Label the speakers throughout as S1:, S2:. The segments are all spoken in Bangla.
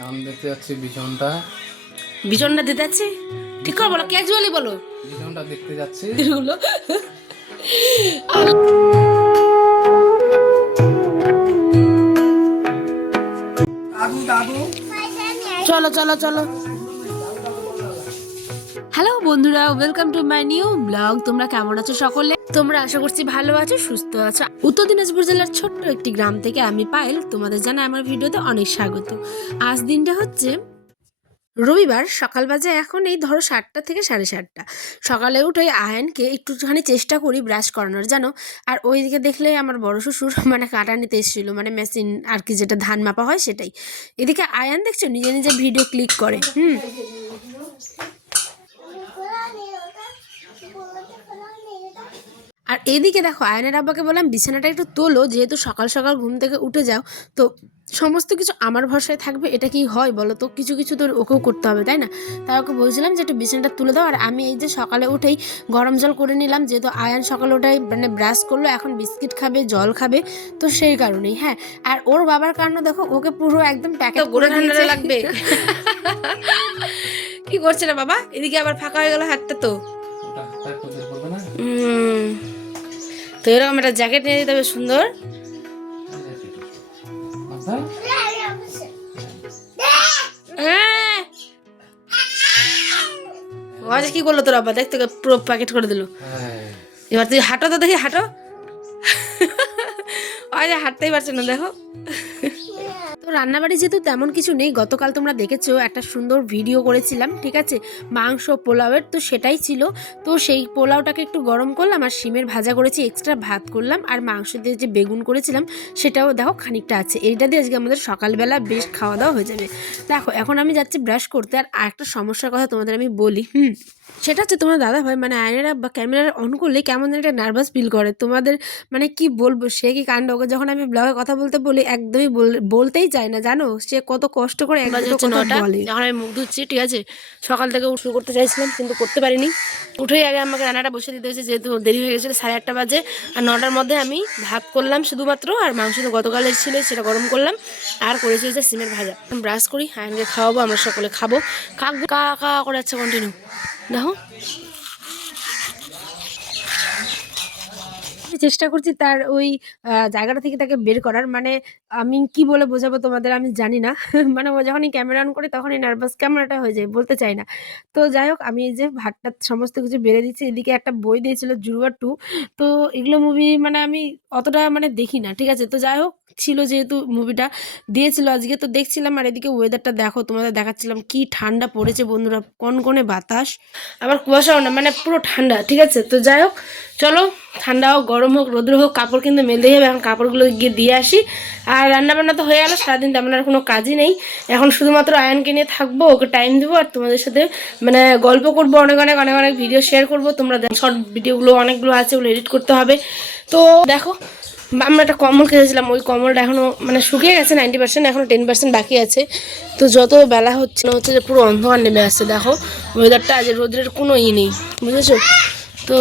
S1: এখন দেখতে যাচ্ছি বিছনটা।
S2: বিচনটা দিতে যাচ্ছি? ঠিক করে বলো ক্যাজুয়ালি বলো।
S1: বিছনটা দেখতে যাচ্ছি।
S2: এগুলো। চলো চলো চলো। হ্যালো বন্ধুরা welcome to my new blog তোমরা কেমন আছো সকলে? তোমরা আশা করছি ভালো আছো সুস্থ আছো। উত্তর দিনাজপুর জেলার ছোট্ট একটি গ্রাম থেকে আমি পায়েল। তোমাদের জানাই আমার ভিডিওতে অনেক স্বাগত। আজ দিনটা হচ্ছে রবিবার সকাল বাজে এখন এই ধরো সাতটা থেকে সাড়ে সাতটা। সকালে উঠে আয়নকে একটুখানি চেষ্টা করি ব্রাশ করানোর জানো? আর ওইদিকে দেখলে আমার বড় শ্বশুর মানে কাটা নিতে এসেছিল মানে মেশিন আর কি যেটা ধান মাপা হয় সেটাই। এদিকে আয়ান দেখছ নিজে নিজে ভিডিও ক্লিক করে হুম? আর এদিকে দেখো আয়নের আব্বাকে বললাম বিছানাটা একটু তোলো যেহেতু সকাল সকাল ঘুম থেকে উঠে যাও তো সমস্ত কিছু আমার ভরসায় থাকবে এটা কি হয় বলো তো? কিছু কিছু তো ওকেও করতে হবে তাই না? তাই ওকে বলছিলাম যে একটু বিছানাটা তুলে দাও আর আমি এই যে সকালে উঠেই গরম জল করে নিলাম যেহেতু আয়ান সকালে উঠেই মানে ব্রাশ করল এখন বিস্কিট খাবে জল খাবে তো সেই কারণেই হ্যাঁ। আর ওর বাবার কারণে দেখো ওকে পুরো একদম প্যাকেট করে ঠান্ডা লাগবে। কি করছে না বাবা? এদিকে আবার ফাঁকা হয়ে গেল হাতটা তো। হুম। তো এরকম একটা জ্যাকেট নিয়ে দিতে হবে, সুন্দর। হ্যাঁ। কি করল তোর আব্বা? দেখ তোকে পুরো প্যাকেট করে দিল। এবার তুই হাঁটো তো দেখি, হাঁটো। আজ হাঁটতেই পারছে না, দেখো। তো রান্নাবাড়ি যেহেতু তেমন কিছু নেই, গতকাল তোমরা দেখেছ একটা সুন্দর ভিডিও করেছিলাম, ঠিক আছে? মাংস, পোলাওয়ের তো সেটাই ছিল। তো সেই পোলাওটাকে একটু গরম করলাম আর শিমের ভাজা করেছি এক্সট্রা ভাত করলাম আর মাংস দিয়ে যে বেগুন করেছিলাম, সেটাও দেখো খানিকটা আছে। এইটা দিয়ে আজকে আমাদের সকালবেলা বেশ খাওয়া দাওয়া হয়ে যাবে। দেখো, এখন আমি যাচ্ছি ব্রাশ করতে আর একটা সমস্যার কথা তোমাদের আমি বলি, হুম? সেটা হচ্ছে তোমার দাদা ভাই মানে আয়নারা বা ক্যামেরার অন করলে কেমন যেন একটা নার্ভাস ফিল করে। তোমাদের মানে কি বলব, সে কি কাণ্ড? যখন আমি ব্লগে কথা বলতে বলি, একদমই বল- বলতেই চায় না জানো সে কত কষ্ট করে এক কথা বলে আমি মুখ ধুচ্ছি ঠিক আছে সকাল থেকে শুরু করতে চাইছিলাম কিন্তু করতে পারিনি উঠেই আগে আমাকে রান্নাটা বসে দিতে হয়েছে যেহেতু দেরি হয়ে গেছিল সাড়ে আটটা বাজে আর নটার মধ্যে আমি ভাত করলাম শুধুমাত্র আর মাংস তো গতকালের ছিল সেটা গরম করলাম আর করেছি হচ্ছে সিমের ভাজা ব্রাশ করি আয়নকে খাওয়াবো আমরা সকলে খাব কাক কা কা করে যাচ্ছে কন্টিনিউ দেখো চেষ্টা করছি তার ওই জায়গাটা থেকে তাকে বের করার। মানে আমি কি বলে বোঝাবো তোমাদের আমি জানি না। মানে ও যখনই ক্যামেরা অন করি তখনই নার্ভাস ক্যামেরাটা হয়ে যায়, বলতে চাই না। তো যাই হোক, আমি এই যে ভাতটা সমস্ত কিছু বেড়ে দিচ্ছি। এদিকে একটা বই দিয়েছিল জুরুয়া টু তো এগুলো মুভি মানে আমি অতটা মানে দেখি না, ঠিক আছে? তো যাই হোক ছিল যেহেতু মুভিটা দিয়েছিল আজকে, তো দেখছিলাম আর এদিকে ওয়েদারটা দেখো, তোমাদের দেখাচ্ছিলাম কি ঠান্ডা পড়েছে বন্ধুরা কনকনে বাতাস? আবার কুয়াশাও না মানে পুরো ঠান্ডা, ঠিক আছে? তো যাই হোক, চলো, ঠান্ডা হোক, গরম হোক, রোদ্র হোক, কাপড় কিন্তু মেলতেই হবে, এখন কাপড়গুলো গিয়ে দিয়ে আসি। আর রান্নাবান্না তো হয়ে গেল, সারাদিন তেমন আর কোনো কাজই নেই। এখন শুধুমাত্র আয়নকে নিয়ে থাকব, ওকে টাইম দেবো, আর তোমাদের সাথে মানে গল্প করব, অনেক অনেক অনেক অনেক ভিডিও শেয়ার করব। তোমরা শর্ট ভিডিওগুলো অনেকগুলো আছে, ওগুলো এডিট করতে হবে। তো দেখো আমরা একটা কমল খেয়েছিলাম, ওই কমলটা এখনও মানে শুকিয়ে গেছে নাইনটি পার্সেন্ট এখনও টেন পার্সেন্ট বাকি আছে। তো যত বেলা হচ্ছে না হচ্ছে যে পুরো অন্ধকার নেমে আসছে, দেখো। ওয়েদারটা আজ রোদ্রের কোনো ই নেই, বুঝেছ? তো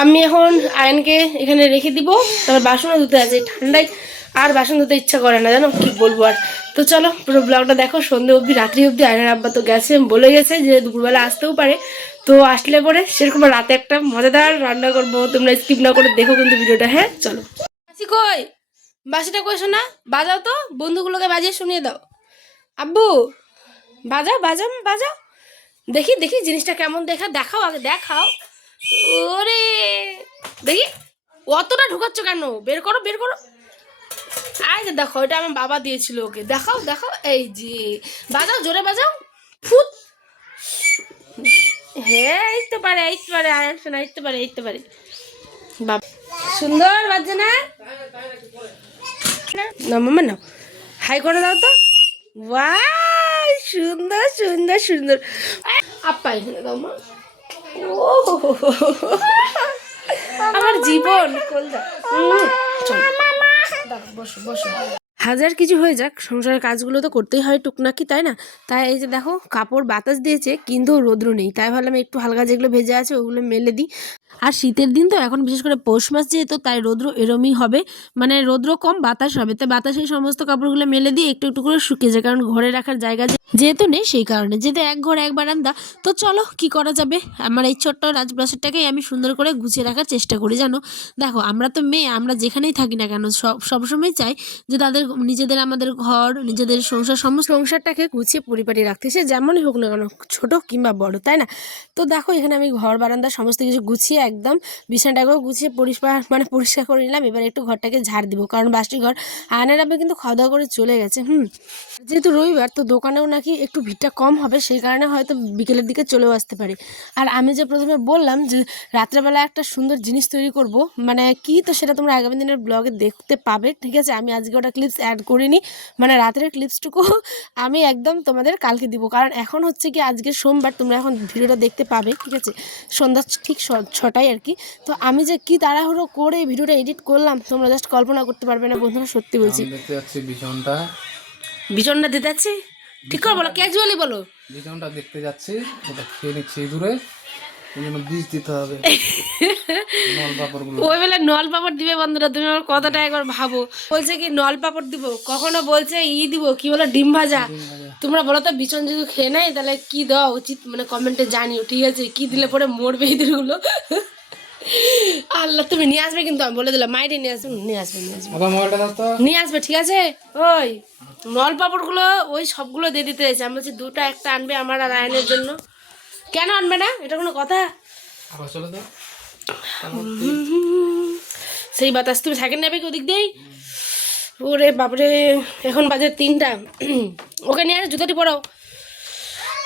S2: আমি এখন আয়নকে এখানে রেখে দিব, তারপর বাসনও ধুতে আছে, ঠান্ডায় আর বাসন ধুতে ইচ্ছা করে না, জানো? কি বলব আর? তো চলো, পুরো ব্লগটা দেখো। সন্ধে অবধি, রাত্রি অবধি, আয়নার আব্বা তো গেছে, বলে গেছে যে দুপুরবেলা আসতেও পারে। তো আসলে পরে সেরকম রাতে একটা মজাদার রান্না করব। তোমরা স্কিপ না করে দেখো কিন্তু ভিডিওটা হ্যাঁ? চলো। আছি কই? বাসিটা কই শোনা বাজাও তো? বন্ধুগুলোকে বাজিয়ে শুনিয়ে দাও। আব্বু, বাজাও বাজাও বাজাও। দেখি দেখি জিনিসটা কেমন দেখা, দেখাও আগে, দেখাও। ওরে, দেখি। অতটা ঢুকাচ্ছ কেন? বের করো বের করো। যে দেখো এটা আমার বাবা দিয়েছিল ওকে। দেখাও দেখাও। এই যে বাজাও জোরে বাজাও। ফুট হ্যাঁ এই পারে এই পারে। আয়ান শোনা এই পারে এই তো পারে। বাবা সুন্দর বাজছে না? না মামা নাও। হাই করে দাও তো। ওয়াই সুন্দর সুন্দর সুন্দর। আপা এখানে দাও মা। ও আমার জীবন। উম, চলো। হাজার কিছু হয়ে যাক, সংসারের কাজগুলো তো করতেই হয় টুকনাকি, তাই না? তাই এই যে দেখো, কাপড় বাতাস দিয়েছে, কিন্তু রোদ্র নেই। তাই ভাবলাম একটু হালকা যেগুলো ভেজে আছে, ওগুলো মেলে দিই। আর শীতের দিন তো এখন বিশেষ করে পৌষ মাস যেহেতু, তাই রৌদ্র এরমই হবে। মানে রৌদ্র কম, বাতাস হবে। তাই বাতাসে সমস্ত কাপড়গুলো মেলে দিয়ে একটু একটু করে শুকিয়ে যায়। কারণ ঘরে রাখার জায়গা যেহেতু নেই, সেই কারণে। যেহেতু এক ঘর, এক বারান্দা, তো চলো কি করা যাবে? আমার এই ছোট্ট রাজপ্রাসাদটাকেই আমি সুন্দর করে গুছিয়ে রাখার চেষ্টা করি, জানো? দেখো, আমরা তো মেয়ে, আমরা যেখানেই থাকি না কেন, সব, সবসময় চাই যে তাদের নিজেদের, আমাদের ঘর, নিজেদের সংসার, সমস্ত সংসারটাকে গুছিয়ে পরিপাটি রাখতে। সে যেমনই হোক না কেন, ছোট কিংবা বড়, তাই না? তো দেখো, এখানে আমি ঘর, বারান্দা, সমস্ত কিছু গুছিয়ে একদম বিছানাটাকেও গুছিয়ে পরিষ্কার মানে পরিষ্কার করে নিলাম। এবার একটু ঘরটাকে ঝাড় দিব, কারণ বাসটি ঘর। আয়নার আবার কিন্তু খাওয়া দাওয়া করে চলে গেছে, হুম। যেহেতু রবিবার, তো দোকানেও নাকি একটু ভিড়টা কম হবে, সেই কারণে হয়তো বিকেলের দিকে চলেও আসতে পারি। আর আমি যে প্রথমে বললাম যে রাত্রেবেলা একটা সুন্দর জিনিস তৈরি করব মানে কি তো সেটা তোমরা আগামী দিনের ব্লগে দেখতে পাবে, ঠিক আছে? আমি আজকে ওটা ক্লিপস অ্যাড করিনি মানে রাতের ক্লিপসটুকু আমি একদম তোমাদের কালকে দিব। কারণ এখন হচ্ছে কি, আজকে সোমবার, তোমরা এখন ভিডিওটা দেখতে পাবে, ঠিক আছে? সন্ধ্যা ঠিক ছ- ছটায় আর কি। তো আমি যে কি তাড়াহুড়ো করে ভিডিওটা এডিট করলাম তোমরা জাস্ট কল্পনা করতে পারবে না বন্ধুরা সত্যি বলছি।
S1: বিছনটা
S2: দিতে যাচ্ছি? ঠিক করে বলো ক্যাজুয়ালি বলো।
S1: বিছনটা দেখতে যাচ্ছি ওটা খেয়ে নিচ্ছি দূরে এই জন্য বীজ দিতে হবে।
S2: ওই বেলা নল পাপড় দিবে বন্ধুরা তুমি আমার কথাটা একবার ভাবো। বলছে কি নল পাপড় দিব? কখনো বলছে ই দিব? কি বলো ডিম ভাজা? তোমরা বলো তো বিচন যদি খেয়ে নেয় তাহলে কি দেওয়া উচিত? মানে কমেন্টে জানিও ঠিক আছে? কি দিলে পরে মরবে ইঁদুরগুলো আল্লাহ তুমি নিয়ে আসবে কিন্তু আমি বলে দিলাম মাইরে নিয়ে আসবে নিয়ে আসবে নিয়ে আসবে।
S1: মোবাইলটা দাও তো।
S2: নিয়ে আসবে ঠিক আছে? ওই নল পাপড়গুলো ওই সবগুলো দিয়ে দিতে হয়েছে। আমি বলছি দুটো একটা আনবে আমার আর আয়নের জন্য। কেন আনবে না? এটা কোনো কথা?
S1: আবার চলে দাও
S2: সেই বাতাস তুমি সাইকেল নেবে কি ওদিক দিয়েই? ওরে বাপরে এখন বাজে তিনটা। ওকে নিয়ে আসে জুতাটি পরাও।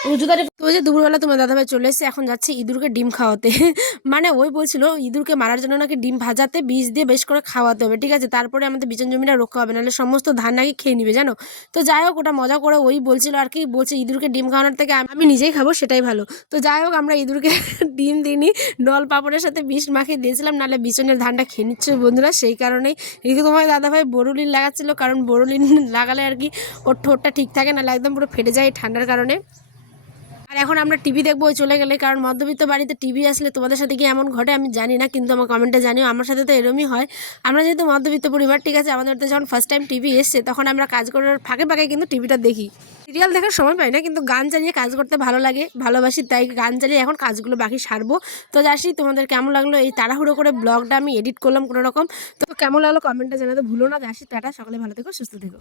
S2: জুতাটি তো যে দুপুরবেলা তোমার দাদাভাই চলে এসেছে, এখন যাচ্ছে ইঁদুরকে ডিম খাওয়াতে। মানে ওই বলছিল, ইঁদুরকে মারার জন্য নাকি ডিম ভাজাতে বীজ দিয়ে বেশ করে খাওয়াতে হবে, ঠিক আছে? তারপরে আমাদের বিচন জমিটা রক্ষা হবে, নাহলে সমস্ত ধান নাকি খেয়ে নিবে, জানো? তো যাই হোক, ওটা মজা করে ওই বলছিল আর কি, বলছে, ইঁদুরকে ডিম খাওয়ানোর থেকে আমি- আমি নিজেই খাব, সেটাই ভালো। তো যাই হোক, আমরা ইঁদুরকে ডিম দিইনি, নল পাপড়ের সাথে বিষ মাখিয়ে দিয়েছিলাম, নাহলে বিচনের ধানটা খেয়ে নিচ্ছে বন্ধুরা, সেই কারণেই। এদিকে তোমার দাদাভাই বরুলিন লাগাচ্ছিল, কারণ বরুলিন লাগালে আর কি ওর ঠোঁটটা ঠিক থাকে, নাহলে একদম পুরো ফেটে যায় ঠান্ডার কারণে। আর এখন আমরা টিভি দেখব চলে গেলে। কারণ মধ্যবিত্ত বাড়িতে টিভি আসলে তোমাদের সাথে কি এমন ঘটে, আমি জানি না, কিন্তু আমার কমেন্টে জানিও। আমার সাথে তো এরমই হয়। আমরা যেহেতু মধ্যবিত্ত পরিবার, ঠিক আছে? আমাদের তো যখন ফার্স্ট টাইম টিভি এসছে, তখন আমরা কাজ করার ফাঁকে ফাঁকে কিন্তু টিভিটা দেখি। সিরিয়াল দেখার সময় পাই না, কিন্তু গান চালিয়ে কাজ করতে ভালো লাগে, ভালোবাসি, তাই গান চালিয়ে এখন কাজগুলো বাকি সারবো। তো যাসি তোমাদের কেমন লাগল? এই তাড়াহুড়ো করে ব্লগটা আমি এডিট করলাম কোনো রকম তো কেমন লাগল কমেন্টটা জানাতে ভুলো না। যাসি টাটা, সকালে ভালো থেকো, সুস্থ থেকো।